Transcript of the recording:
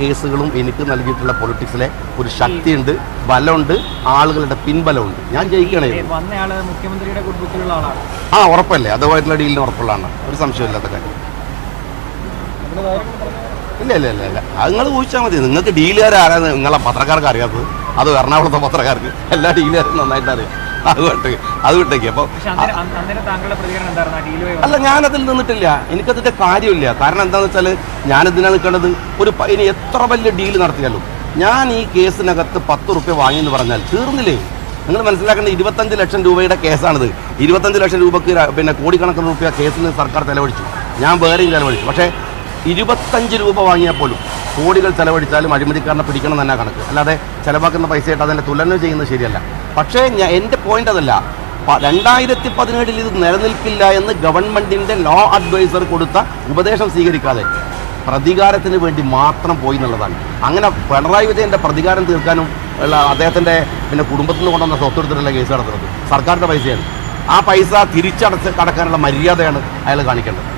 കേസുകളും എനിക്ക് നൽകിയിട്ടുള്ള പൊളിറ്റിക്സിലെ ഒരു ശക്തിയുണ്ട് ബലമുണ്ട് ആളുകളുടെ പിൻബലമുണ്ട്. ഞാൻ ജയിക്കണേ ആ ഉറപ്പല്ലേ? അതുമായിട്ടുള്ള ഡീലിന് ഉറപ്പുള്ളതാണ്. ഒരു സംശയമില്ലാത്ത കാര്യം. ഇല്ല ഇല്ല ഇല്ല ഇല്ല. അത് നിങ്ങൾ ചോദിച്ചാൽ മതി. നിങ്ങൾക്ക് ഡീലുകാരാണ് നിങ്ങളെ പത്രക്കാർക്ക് അറിയാത്തത്. അത് എറണാകുളത്തെ പത്രക്കാർക്ക്. എല്ലാ ഡീലുകാരും നന്നായിട്ട് അറിയാം അത് വിട്ട് അത് വിട്ടേക്ക് അപ്പോൾ അല്ല ഞാനതിൽ നിന്നിട്ടില്ല. എനിക്കതിന്റെ കാര്യമില്ല. കാരണം എന്താണെന്ന് വെച്ചാൽ ഞാനിതിനാ നിൽക്കേണ്ടത്? ഒരു ഇനി എത്ര വലിയ ഡീൽ നടത്തിയാലും ഞാൻ ഈ കേസിനകത്ത് പത്ത് റുപ്യ വാങ്ങി എന്ന് പറഞ്ഞാൽ തീർന്നില്ലേ? നിങ്ങൾ മനസ്സിലാക്കേണ്ട ഇരുപത്തഞ്ച് ലക്ഷം രൂപയുടെ കേസാണിത്. ഇരുപത്തഞ്ച് ലക്ഷം രൂപക്ക് പിന്നെ കോടിക്കണക്കിന് റുപ്യ കേസിന് സർക്കാർ ചെലവഴിച്ചു. ഞാൻ വേറെയും ചെലവഴിച്ചു. പക്ഷേ ഇരുപത്തഞ്ച് രൂപ വാങ്ങിയാൽ പോലും കോടികൾ ചെലവഴിച്ചാലും അഴിമതിക്കാരനെ പിടിക്കണം തന്നെ കണക്ക്. അല്ലാതെ ചിലവാക്കുന്ന പൈസയായിട്ട് അതിനെ തുലനം ചെയ്യുന്നത് ശരിയല്ല. പക്ഷേ ഞാൻ എന്റെ പോയിന്റ് അതല്ല. രണ്ടായിരത്തി പതിനേഴിൽ ഇത് നിലനിൽക്കില്ല എന്ന് ഗവൺമെന്റിന്റെ ലോ അഡ്വൈസർ കൊടുത്ത ഉപദേശം സ്വീകരിക്കാതെ പ്രതികാരത്തിന് വേണ്ടി മാത്രം പോയി എന്നുള്ളതാണ്. അങ്ങനെ പിണറായി വിജയന്റെ പ്രതികാരം തീർക്കാനും ഉള്ള അദ്ദേഹത്തിന്റെ പിന്നെ കുടുംബത്തിൽ നിന്ന് കൊണ്ടുവന്ന സ്വത്തെടുത്തിട്ടുള്ള കേസ് നടത്തുന്നത് സർക്കാരിന്റെ പൈസയാണ്. ആ പൈസ തിരിച്ചടച്ച് കടക്കാനുള്ള മര്യാദയാണ് അയാൾ കാണിക്കേണ്ടത്.